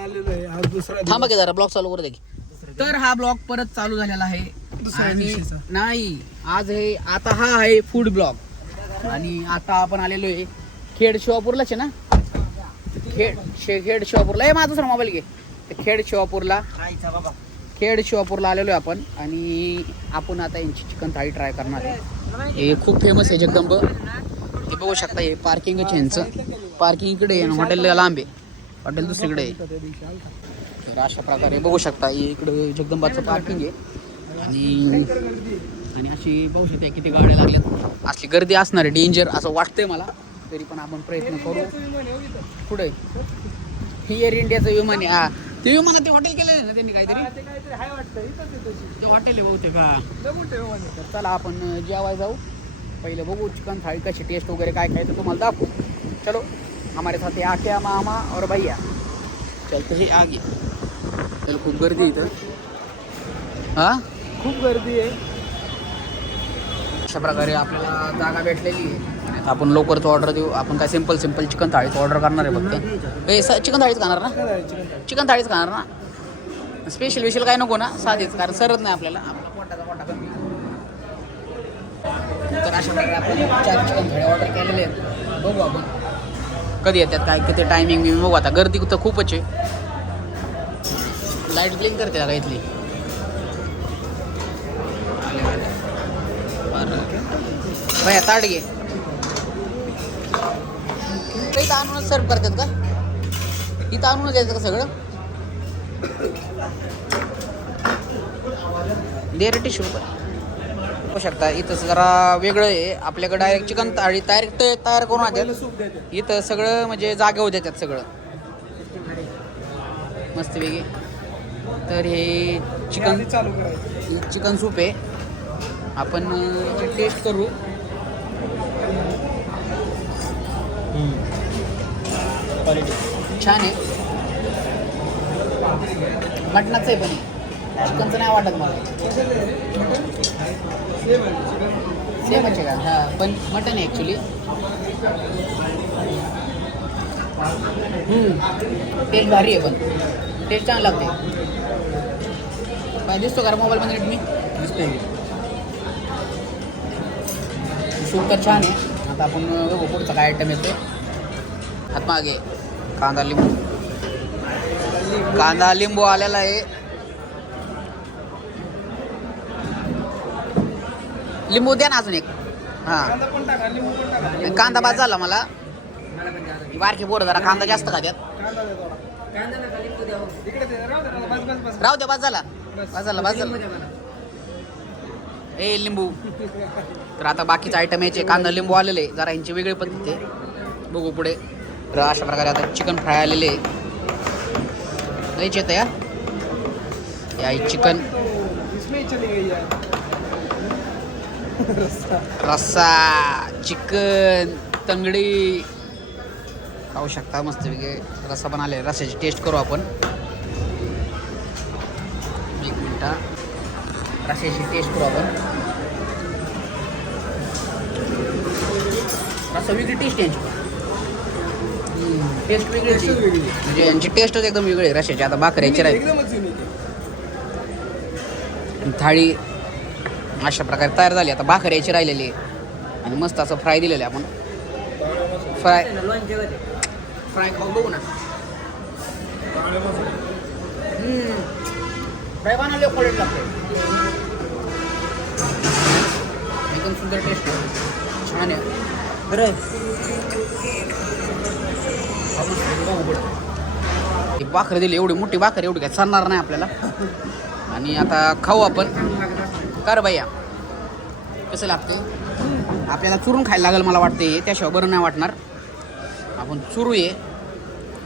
थांबा की जरा ब्लॉग चालू करू दे की. तर हा ब्लॉग परत चालू झालेला आहे आणि नाही आज हे आता हा आहे फूड ब्लॉग आणि आता आपण आलेलो आहे खेड शिवापूरलाच आहे ना. खेड शिवापूरला हे माझा दुसरा मोबाईल घे. खेड शिवापूरला आलेलो आहे आपण आणि आपण आता यांची चिकन थाळी ट्राय करणार आहे. हे खूप फेमस आहे जगदंब. हे बघू शकता हे पार्किंग आहे यांचं. पार्किंग इकडे आहे हॉटेल लांब आहे. हॉटेल दुसरीकडे आहे. तर अशा प्रकारे बघू शकता इकडे जगदंबाचं पार्किंग आहे आणि अशी बघू शकता किती गाड्या लागल्यात. असली गर्दी असणार आहे डेंजर असं वाटतंय मला. तरी पण आपण प्रयत्न करू. पुढे ही एअर इंडियाचं विमान आहे. हा ते विमानात ते हॉटेल केलेलं आहे ना त्यांनी काहीतरी ते हॉटेल आहे बहुतेक. तर चला आपण जेवायला जाऊ. पहिले बघू चिकन थाळी कशी टेस्ट वगैरे काय काय तर तुम्हाला दाखवू. चलो हमारे साथ ये आके मामा और भैया चलते ही आगे. चल खूप गर्दी इथं. हा खूप गर्दी आहे. अशा प्रकारे आपल्याला जागा भेटलेली आहे. आपण लवकरच ऑर्डर देऊ. आपण काय सिंपल चिकन थाळीच ऑर्डर करणार आहे फक्त. हे चिकन थाळीच खाणार ना. चिकन थाळीच खाणार ना. स्पेशल काय नको ना. साधीच कारण सरत नाही आपल्याला. आपला पोटा कमी. तर अशा प्रकारे आपण 4 चिकन थाळी ऑर्डर केलेले आहेत. बघू आपण कधी येतात काय किती टायमिंग मी बघू. आता गर्दी तर खूपच आहे. लाईट ब्लिंक करते का इथली. भैया ताट घे. इथं आणूनच सर्व करतात का. इथं आणूनच द्यायचं का सगळं. दे रे टिश्यू. बघू शकता इथं जरा वेगळं आहे. आपल्याकडे डायरेक्ट चिकन थाळी डायरेक्ट तयार करून आणतात. इथं सगळं म्हणजे जागेवर देतात सगळं मस्तपैकी. तर हे चिकन सूप आहे. आपण टेस्ट करू. क्वालिटी छान आहे. मटणाचं आहे पण चिकनचं नाही वाटत मला. सेमच आहे का. हां पण मटन आहे ॲक्च्युली. टेस्ट भारी आहे पण टेस्ट छान लागते. काय दिसतो का मोबाईलमध्ये मी दिसतोय. सूप तर छान आहे. आता आपण बघू पुढचा काय आयटम येतो. हातमागे कांदा लिंबू आलेला आहे. लिंबू द्या ना अजून एक. हां कांदा बाद झाला मला. बारकी पोरं जरा कांदा जास्त खात्यात. राहू द्या बाद झाला. ए लिंबू. तर आता बाकीचे आयटम यायचे कांदा लिंबू आलेले जरा यांची वेगळी पद्धत आहे. बघू पुढे. तर अशा प्रकारे आता चिकन फ्राय आलेले लयच येतं या चिकन रस्सा चिकन तंगडी खाऊ शकता. मस्त वेगळे रस्सा पण आले. रस्स्याची टेस्ट करू आपण. एक मिनटा रस्स्याची टेस्ट करू आपण. रस्सा वेगळी टेस्ट यांची. टेस्ट वेगळी म्हणजे यांची टेस्टच एकदम वेगळी आहे रश्याची. आता भाकऱ्याची राहील. थाळी अशा प्रकारे तयार झाली. आता भाकऱ्याची राहिलेली आहे आणि मस्त असं फ्राय दिलेलं आहे. आपण फ्राय खाऊ बघू ना. फ्राय बनवले क्वालिटी लागते. एकदम सुंदर टेस्ट आहे. छान आहे बरं. भाकर दिली एवढी मोठी भाकर एवढी काय चालणार नाही आपल्याला. आणि आता खाऊ आपण. कर भैया कसं लागतं. आपल्याला चुरून खायला लागेल मला वाटते. त्याशिवाय बरं नाही वाटणार. आपण चुरू ये.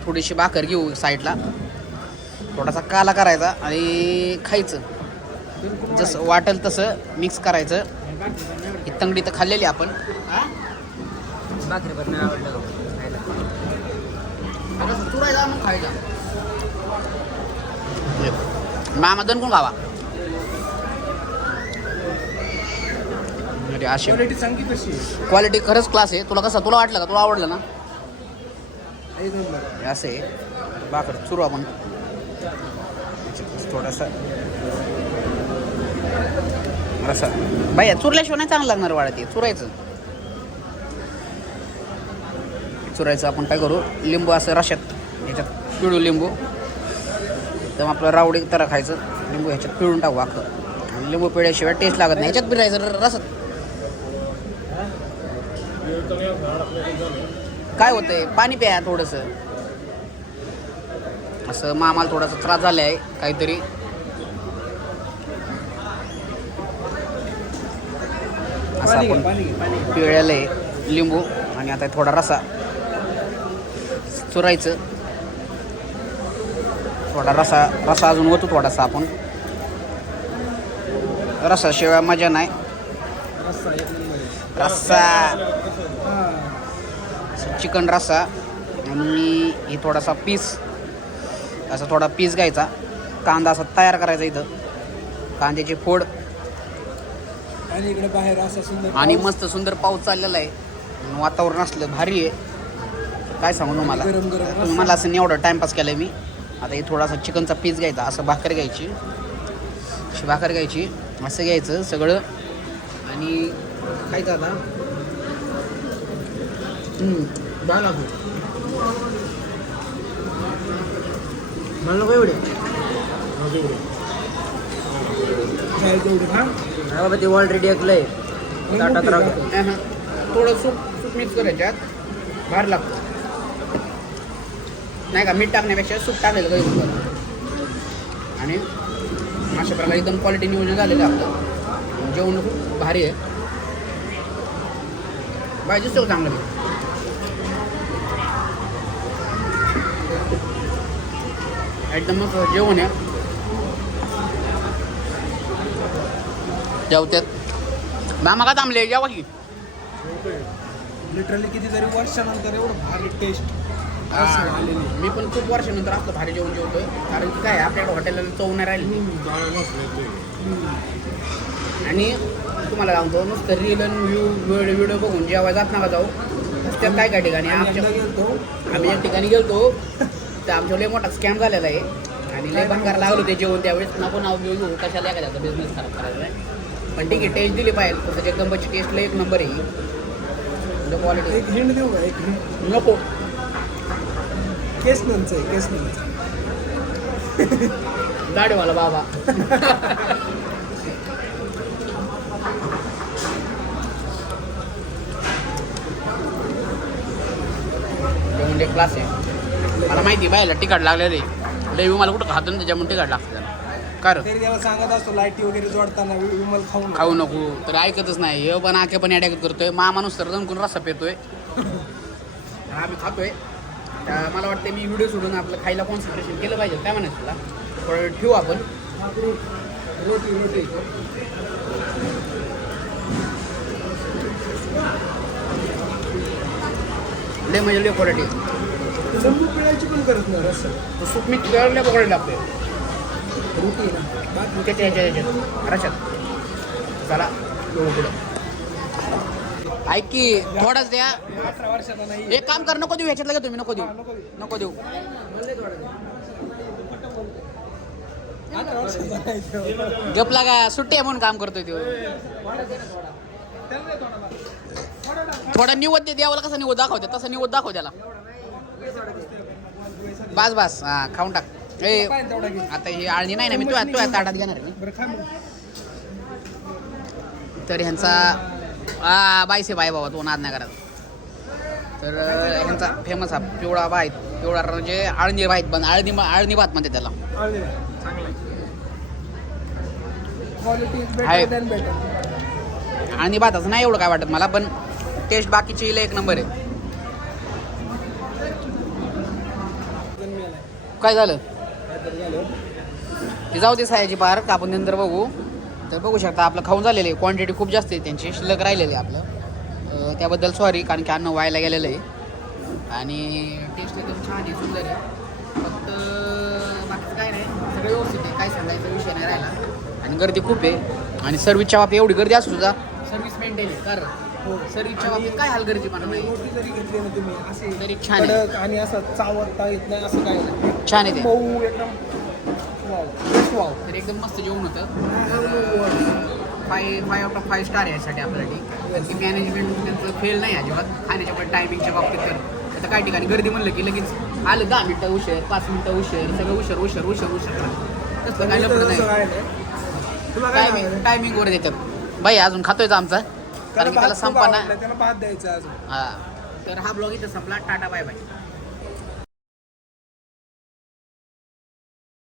थोडीशी भाकर घेऊ साईडला. थोडासा काला करायचा आणि खायचं. जसं वाटेल तसं मिक्स करायचं. ही तंगडी तर खाल्लेली आपण. भाकरी नाही आवडलं चुरायचा मग खायचा. मामा दणकून खावा. क्वालिटी खरंच क्लास आहे. तुला कसं तुला वाटलं का. तुला आवडलं ना. असं आहे भाकर चुरू आपण. थोडासा रसा बाया चुरल्याशिवाय नाही चांगलं लागणार वाढा ते चुरायचं आपण काय करू लिंबू असं रशात ह्याच्यात पिळू लिंबू तर आपलं रावडी तर खायचं लिंबू ह्याच्यात पिळून टाकू अख्खं लिंबू पिळल्याशिवाय टेस्ट लागत नाही ह्याच्यात पिळायचं रसात काय होतंय पाणी प्या थोडंसं असं मामाला थोडासा त्रास झाला आहे काहीतरी असं आपण पिळलेलं आहे लिंबू आणि आता थोडा रसा चुरायचं थोडा रसा अजून ओतू थोडासा आपण रसाशिवाय मजा नाही रस्सा चिकन रस्सा आणि हे थोडासा पीस असा थोडा पीस घ्यायचा कांदा असा तयार करायचा इथं कांद्याची फोड आणि इकडे बाहेर असा सुंदर आणि मस्त सुंदर पाऊस चाललेला आहे वातावरण असलं भारी आहे काय सांगू तुम्हाला तुम्ही मला असं एवढं टाइमपास केलं मी आता हे थोडासा चिकनचा पीस घ्यायचा असं भाकर घ्यायची असं घ्यायचं सगळं आणि खायचं आता डाळ म्हणलं काय एवढे बाबा ते ऑलरेडी ऐकलंय थोडं सूप मिक्स करायच्यात बाहेर लागतं नाही का मीठ टाकण्यापेक्षा सूप टाकलेलं काही आणि अशा प्रकारे एकदम क्वालिटी नियोजन झालेलं आहे आपलं जेवण खूप भारी आहे पाहिजे सगळं चांगलं एकदम मस्त जेवण आहे जेवत्यात मामा का थांबले जेवा की लिटरली कितीतरी वर्षानंतर एवढं भारी टेस्ट मी पण खूप वर्षानंतर असलं भारी जेवण जेवतोय कारण की काय आपल्याकडे हॉटेलला चव नाही राहिली आणि तुम्हाला सांगतो नुसतं रील आणि व्हिडिओ बघून जेव्हा जात नका जाऊ त्यात काय ठिकाणी आम्ही एक ठिकाणी गेलतो तर आमच्या लय मोठा स्कॅम झालेला आहे आणि लय भंगार लागलो ते जेवण त्यावेळेस नको नाव घेऊन कशाला एखाद्याचा बिझनेस खराब करायचा आहे पण ठीक आहे टेस्ट दिली पाहिजे तसं जगदंबाची टेस्टला एक नंबर आहे क्वालिटी एक हिंड देऊ का एक हिंड नको केसनंच दाढीवाला बाबा जेवण एक क्लास आहे मला माहिती बायला तिखट लागलेलं आहे लय मला कुठं खातो ना त्याच्यामुळे तिखट लागतं त्याला कारण तरी त्याला सांगत असतो लाईटी वगैरे जोडताना विमल खाऊ नको तर ऐकतच नाही हे पण आखे पण अटॅक करतोय माणूस तर जमकून रस्सा पेतोय आम्ही खातोय मला वाटतं मी व्हिडिओ सोडून आपलं खायला कॉन्सन्ट्रेशन केलं पाहिजे काय म्हणायचं तुला थोडं ठेवू आपण रोटी लय म्हणजे लय क्वालिटी लिंबू पिळायची पण करत नाही रस्सा तो सूप मी लय पकडे लागतोय रोटी त्याच्या ह्याच्यात रशात चला पुढं ऐक की थोडाच द्या 18 वर्षाचा नाही एक काम कर नको देऊ ह्याच्यातलं का तुम्ही नको देऊ 18 वर्षाचा नाही गपला का सुट्टी आहे म्हणून काम करतोय तो थोडा निवद द्यावाला कसा निवद दाखवते तसा निवद दाखव त्याला बस हा खाऊन टाक ए आता ही आळणी नाही ना मी तुझ्या ताटात घेणार आहे तर ह्यांचा बाईसे बाई बाबा तो नाद नाही करत तर ह्यांचा फेमस हा पिवळा म्हणजे आळणी भात पण आळणी भात म्हणते त्याला आळणी भाताचं नाही एवढं काय वाटत मला पण टेस्ट बाकीची एक नंबर आहे काय झालं ते जाऊ दे सायाची पार्क आपण नंतर बघू तर बघू शकता आपलं खाऊन झालेलं आहे क्वांटिटी खूप जास्त आहे त्यांची शिल्लक राहिलेली आहे आपलं त्याबद्दल सॉरी कारण की अन्न व्हायला गेलेलं आहे आणि टेस्ट एकदम छान आहे सुंदर आहे फक्त बाकीचं काय नाही सगळं व्यवस्थित आहे काय सांगायचा विषय नाही राहिला आणि गर्दी खूप आहे आणि सर्व्हिसच्या बाबतीत एवढी गर्दी असू सुद्धा सर्व्हिस मेंटेन आहे कर हो सर्व्हिसच्या बाबतीत काय हलगर्जी पण नाही रोटी जरी घेतली ना तुम्ही असे तरी छान आहे आणि असं चावता येत नाही असं काय नाही छान आहे ते मऊ एकदम तर एकदम मस्त जेवण होतं. 5 आउट ऑफ 5 स्टार यासाठी आपल्यासाठी. की मॅनेजमेंट त्यांचं फेल नाही अजिबात खाण्याच्या पण टायमिंगच्या बाबतीत. तर आता काही ठिकाणी गर्दी म्हणलं की लगेच आलं 10 मिनटं उशीर, 5 मिनटं उशीर, सगळं उशीर तसं काय लपडं नाही. टायमिंगवर देतात. बाई अजून खातोयच आमचा, कारण की त्याला संपा ना. त्याला भात द्यायचा अजून. हा, तर हा ब्लॉग इथं संपला. Tata bye bye.